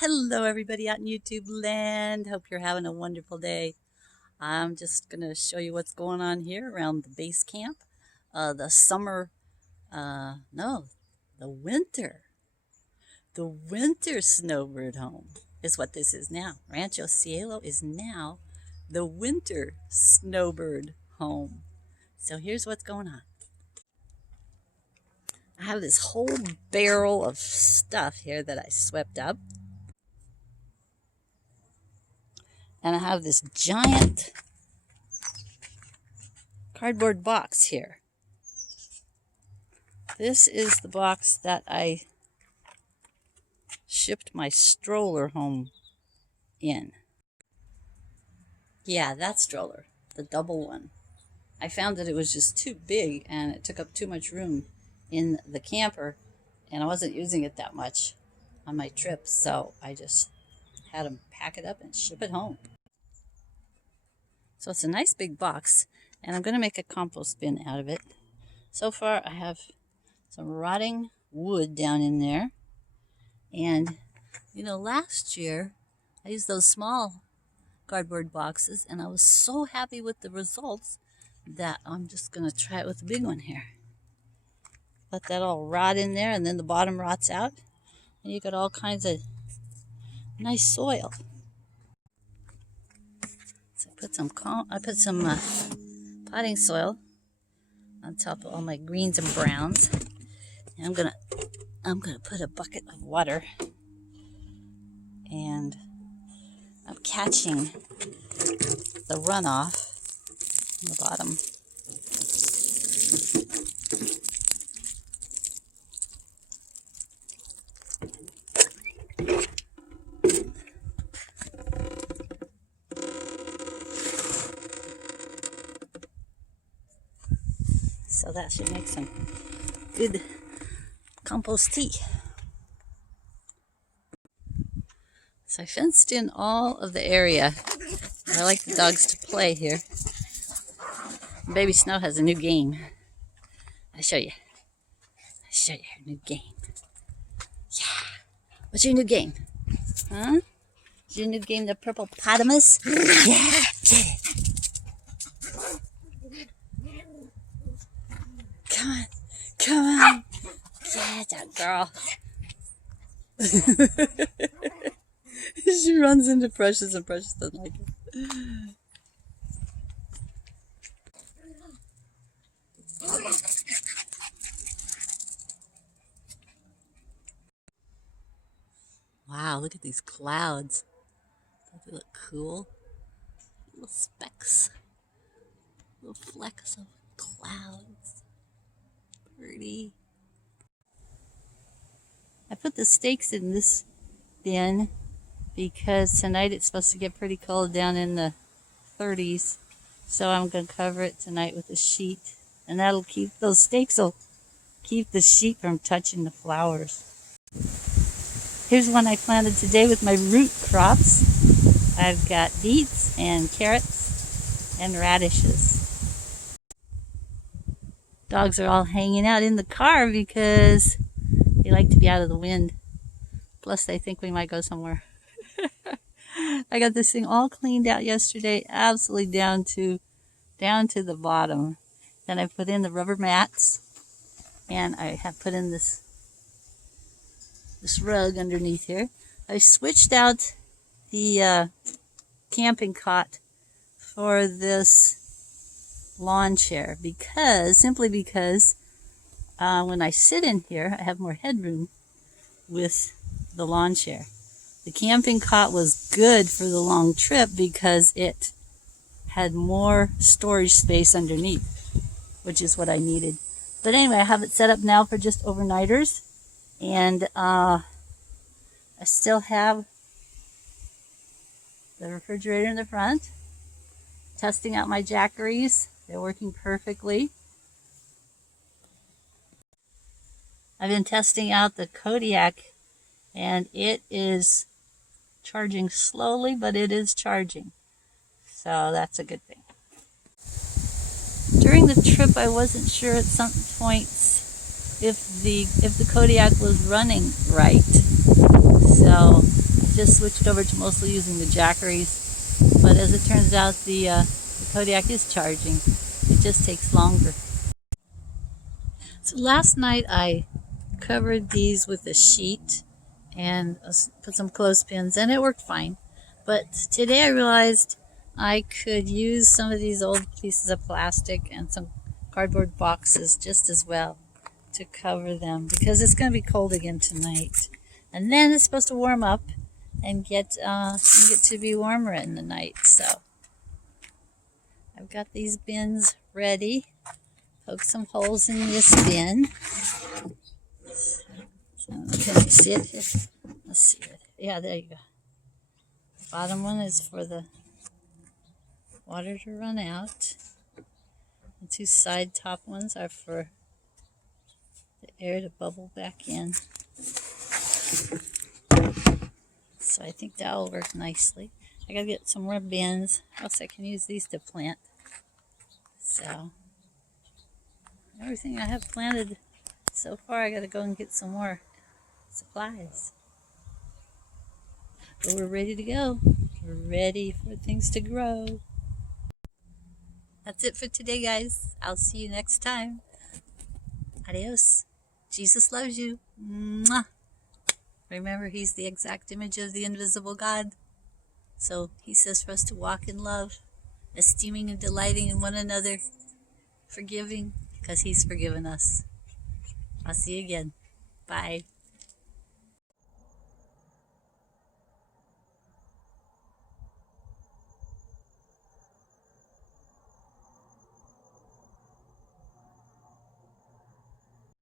Hello everybody out in YouTube land. Hope you're having a wonderful day. I'm just going to show you what's going on here around the base camp. The summer, no, the winter. The winter Snowbird home is what this is now. Rancho Cielo is now the winter Snowbird home. So here's what's going on. I have this whole barrel of stuff here that I swept up. And I have this giant cardboard box here. This is the box that I shipped my stroller home in. Yeah, that stroller, the double one. I found that it was just too big and it took up too much room in the camper, and I wasn't using it that much on my trips, so I just had them pack it up and ship it home. So it's a nice big box, and I'm going to make a compost bin out of it. So far I have some rotting wood down in there, and you know, last year I used those small cardboard boxes and I was so happy with the results that I'm just going to try it with the big one here. Let that all rot in there, and then the bottom rots out, and you got all kinds of nice soil. So I put some potting soil on top of all my greens and browns, and I'm gonna put a bucket of water, and I'm catching the runoff on the bottom. So that should make some good compost tea. So I fenced in all of the area. I like the dogs to play here. Baby Snow has a new game. I'll show you. Her new game. Yeah. What's your new game? Huh? Is your new game the purple potamus? Yeah, get it. Come on. Yeah, that girl. She runs into Precious and Precious doesn't like it. Wow, look at these clouds. Don't they look cool? Little specks. Little flecks of clouds. Pretty. I put the stakes in this bin because tonight it's supposed to get pretty cold down in the 30s. So I'm going to cover it tonight with a sheet. And that'll keep, those stakes will keep the sheet from touching the flowers. Here's one I planted today with my root crops. I've got beets and carrots and radishes. Dogs are all hanging out in the car because they like to be out of the wind. Plus they think we might go somewhere. I got this thing all cleaned out yesterday, absolutely down to the bottom. Then I put in the rubber mats, and I have put in this rug underneath here. I switched out the camping cot for this lawn chair simply because when I sit in here I have more headroom with the lawn chair. The camping cot was good for the long trip because it had more storage space underneath, which is what I needed. But anyway, I have it set up now for just overnighters, and I still have the refrigerator in the front. Testing out my jackeries. They're working perfectly. I've been testing out the Kodiaq, and it is charging slowly, but it is charging. So that's a good thing. During the trip, I wasn't sure at some points if the Kodiaq was running right. So I just switched over to mostly using the Jackeries, but as it turns out, the Kodiaq is charging. It just takes longer. So last night I covered these with a sheet and put some clothespins, and it worked fine. But today I realized I could use some of these old pieces of plastic and some cardboard boxes just as well to cover them, because it's going to be cold again tonight. And then it's supposed to warm up and get to be warmer in the night. So I've got these bins ready. Poke some holes in this bin. So, can you see it? Let's see it. Yeah, there you go. The bottom one is for the water to run out. The two side top ones are for the air to bubble back in. So I think that will work nicely. I gotta get some more bins, else I can use these to plant. So everything I have planted so far, I gotta go and get some more supplies. But we're ready to go. We're ready for things to grow. That's it for today, guys. I'll see you next time. Adios. Jesus loves you. Mwah. Remember, he's the exact image of the invisible God. So he says for us to walk in love, esteeming and delighting in one another, forgiving, because he's forgiven us. I'll see you again. Bye.